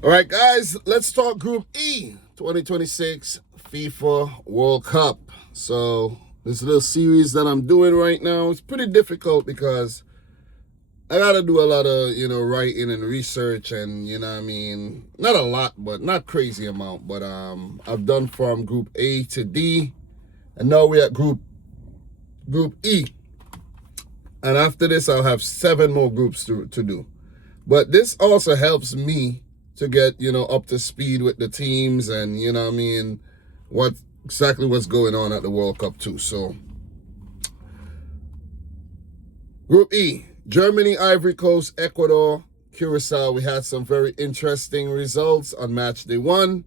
All right, guys, let's talk Group E 2026 FIFA World Cup. So, this little series that I'm doing right now is pretty difficult because I got to do a lot of, writing and research and, not a lot, but not crazy amount. But I've done from Group A to D, and now we're at Group E. And after this, I'll have 7 more groups to do. But this also helps me to get, up to speed with the teams and, what exactly what's going on at the World Cup too. So, Group E, Germany, Ivory Coast, Ecuador, Curaçao. We had some very interesting results on match day 1,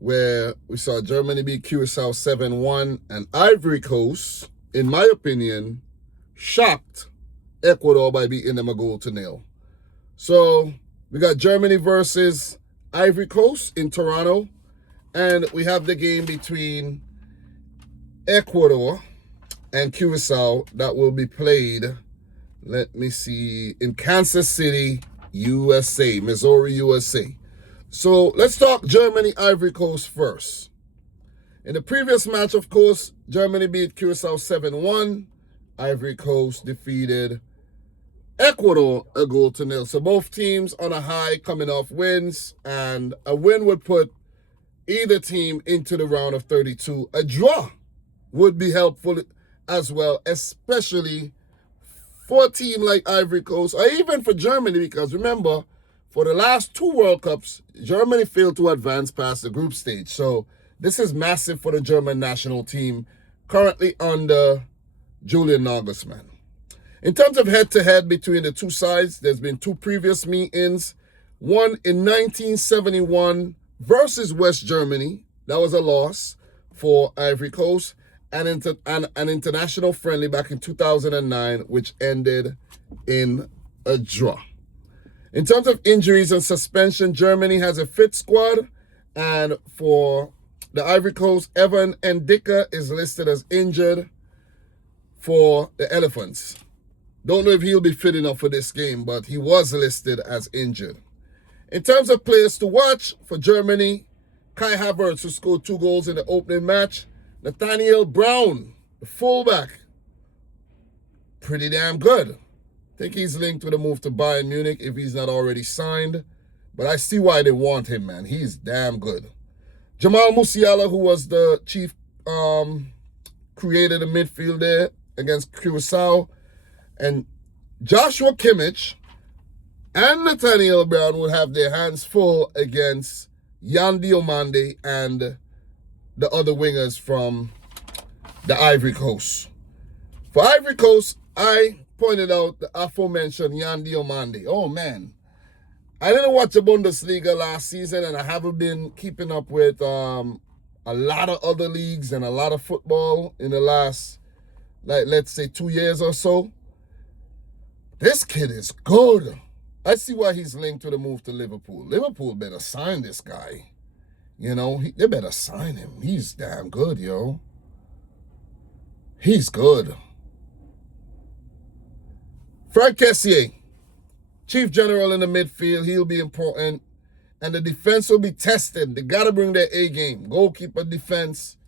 where we saw Germany beat Curaçao 7-1, and Ivory Coast, in my opinion, shocked Ecuador by beating them 1-0. So we got Germany versus Ivory Coast in Toronto, and we have the game between Ecuador and Curaçao that will be played, let me see, in Kansas City, USA, Missouri, USA. So let's talk Germany, Ivory Coast first. In the previous match, of course, Germany beat Curaçao 7-1. Ivory Coast defeated Ecuador 1-0. So both teams on a high, coming off wins, and a win would put either team into the round of 32. A draw would be helpful as well, especially for a team like Ivory Coast, or even for Germany, because remember, for the last 2 World Cups, Germany failed to advance past the group stage. So this is massive for the German national team, currently under Julian Nagelsmann. In terms of head-to-head between the two sides, there's been 2 previous meetings. One in 1971 versus West Germany. That was a loss for Ivory Coast. And an international friendly back in 2009, which ended in a draw. In terms of injuries and suspension, Germany has a fit squad. And for the Ivory Coast, Evan Ndika is listed as injured for the Elephants. Don't know if he'll be fit enough for this game, but he was listed as injured. In terms of players to watch for Germany, Kai Havertz, who scored 2 goals in the opening match. Nathaniel Brown, the fullback, pretty damn good. I think he's linked with a move to Bayern Munich if he's not already signed. But I see why they want him, man. He's damn good. Jamal Musiala, who was the chief creator of the midfield there against Curaçao, and Joshua Kimmich and Nathaniel Brown will have their hands full against Yan Diomande and the other wingers from the Ivory Coast. For Ivory Coast, I pointed out the aforementioned Yan Diomande. Oh, man. I didn't watch the Bundesliga last season, and I haven't been keeping up with a lot of other leagues and a lot of football in the last, let's say 2 years or so. This kid is good. I see why he's linked to the move to Liverpool. Liverpool better sign this guy. They better sign him. He's damn good, yo. He's good. Frank Kessié, chief general in the midfield. He'll be important. And the defense will be tested. They got to bring their A game. Goalkeeper, defense,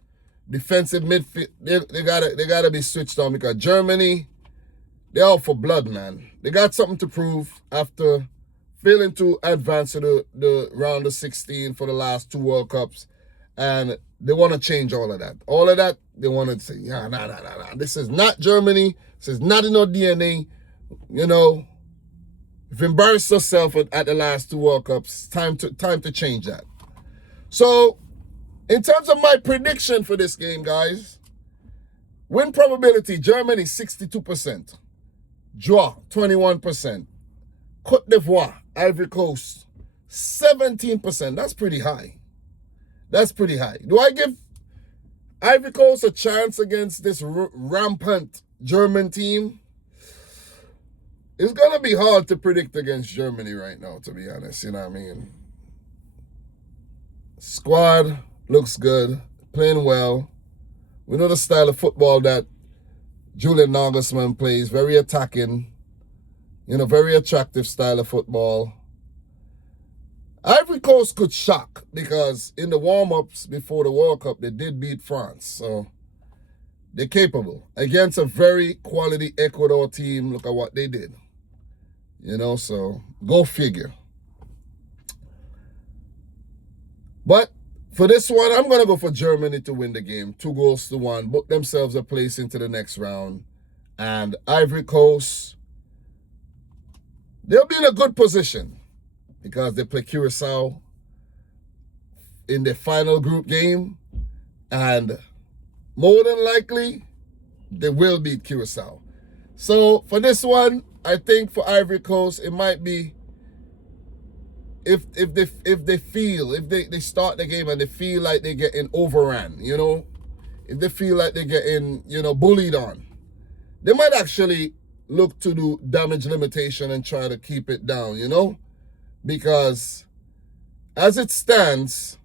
defensive midfield. They gotta be switched on, because Germany, they're out for blood, man. They got something to prove after failing to advance to the round of 16 for the last 2 World Cups. And they want to change all of that. All of that, they want to say, nah. This is not Germany. This is not in our DNA. You've embarrassed yourself at the last 2 World Cups. Time to change that. So, in terms of my prediction for this game, guys, win probability, Germany 62%. Draw, 21%. Côte d'Ivoire, Ivory Coast, 17%. That's pretty high. Do I give Ivory Coast a chance against this rampant German team? It's going to be hard to predict against Germany right now, to be honest. You know what I mean? Squad looks good, playing well. We know the style of football that Julian Nagelsmann plays, very attacking, very attractive style of football. Ivory Coast could shock because in the warm-ups before the World Cup, they did beat France. So they're capable. Against a very quality Ecuador team, look at what they did. So go figure. But for this one, I'm going to go for Germany to win the game. 2-1, book themselves a place into the next round. And Ivory Coast, they'll be in a good position because they play Curaçao in the final group game. And more than likely, they will beat Curaçao. So for this one, I think for Ivory Coast, it might be if they start the game and they feel like they're getting overran, if they feel like they're getting, bullied on, they might actually look to do damage limitation and try to keep it down, because as it stands,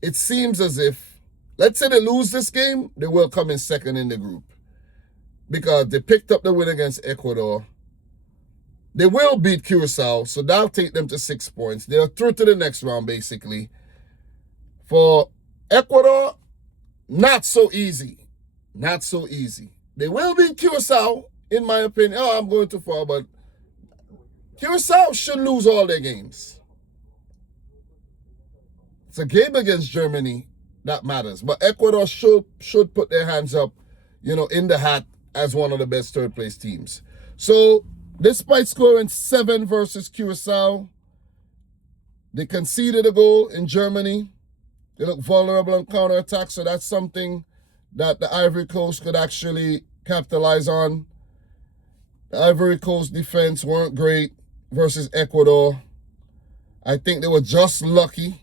it seems as if, let's say they lose this game, they will come in second in the group because they picked up the win against Ecuador. They will beat Curaçao, so that'll take them to 6 points. They're through to the next round, basically. For Ecuador, not so easy. Not so easy. They will beat Curaçao, in my opinion. Oh, I'm going too far, but Curaçao should lose all their games. It's a game against Germany that matters. But Ecuador should put their hands up, in the hat as one of the best third-place teams. So, despite scoring 7 versus Curaçao, they conceded a goal in Germany. They look vulnerable on counterattack, so that's something that the Ivory Coast could actually capitalize on. The Ivory Coast defense weren't great versus Ecuador. I think they were just lucky.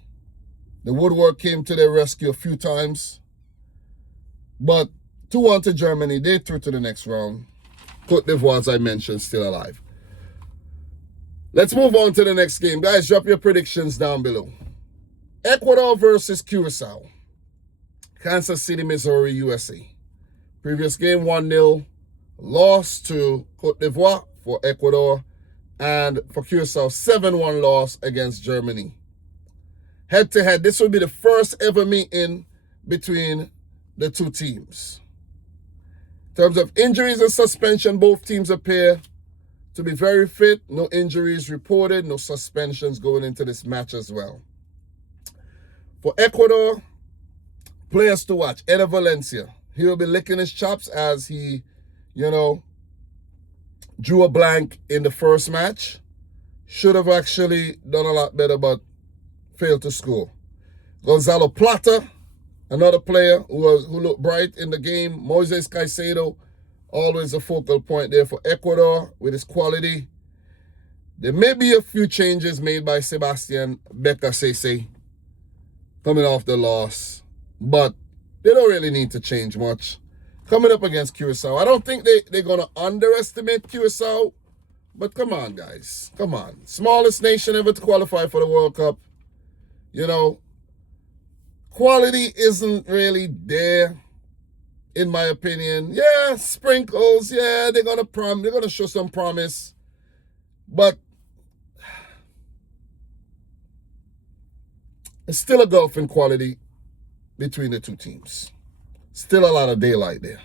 The woodwork came to their rescue a few times. But 2-1 to Germany. They through to the next round. Côte d'Ivoire, as I mentioned, still alive. Let's move on to the next game. Guys, drop your predictions down below. Ecuador versus Curaçao. Kansas City, Missouri, USA. Previous game, 1-0. Loss to Côte d'Ivoire for Ecuador. And for Curaçao, 7-1 loss against Germany. Head-to-head, this will be the first ever meeting between the two teams. In terms of injuries and suspension, both teams appear to be very fit. No injuries reported, no suspensions going into this match as well. For Ecuador, players to watch. Eder Valencia. He will be licking his chops as he, drew a blank in the first match. Should have actually done a lot better, but failed to score. Gonzalo Plata, another player who looked bright in the game. Moises Caicedo, always a focal point there for Ecuador with his quality. There may be a few changes made by Sebastian Becasese coming off the loss, but they don't really need to change much. Coming up against Curaçao, I don't think they're going to underestimate Curaçao, but come on, guys. Come on. Smallest nation ever to qualify for the World Cup. Quality isn't really there, in my opinion. Yeah, sprinkles. Yeah, they're gonna show some promise, but it's still a gulf in quality between the two teams. Still a lot of daylight there.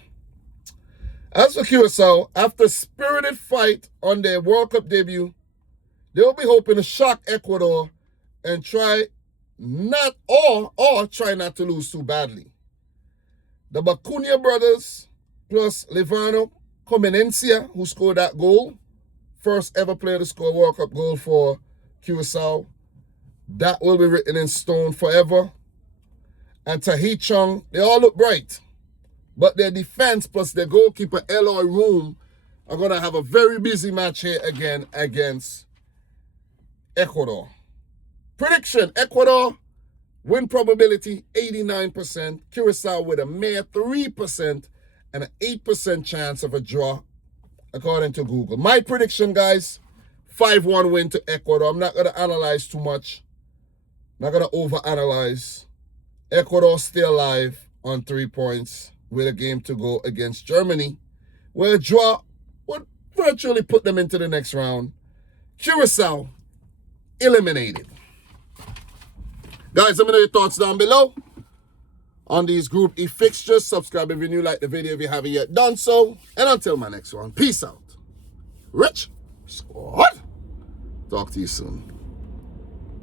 As for Curaçao, after a spirited fight on their World Cup debut, they'll be hoping to shock Ecuador and try not to lose too badly. The Bacunia brothers plus Levano Comenencia, who scored that goal, first ever player to score a World Cup goal for Curaçao, that will be written in stone forever. And Tahi Chung, they all look bright. But their defense plus their goalkeeper, Eloy Room, are going to have a very busy match here again against Ecuador. Prediction, Ecuador, win probability 89%. Curaçao with a mere 3% and an 8% chance of a draw, according to Google. My prediction, guys, 5-1 win to Ecuador. I'm not going to analyze too much. Not going to overanalyze. Ecuador still alive on 3 points with a game to go against Germany, where a draw would virtually put them into the next round. Curaçao eliminated. Guys, let me know your thoughts down below on these Group E fixtures. Subscribe if you're new, like the video if you haven't yet done so. And until my next one, peace out. Rich Squad. Talk to you soon.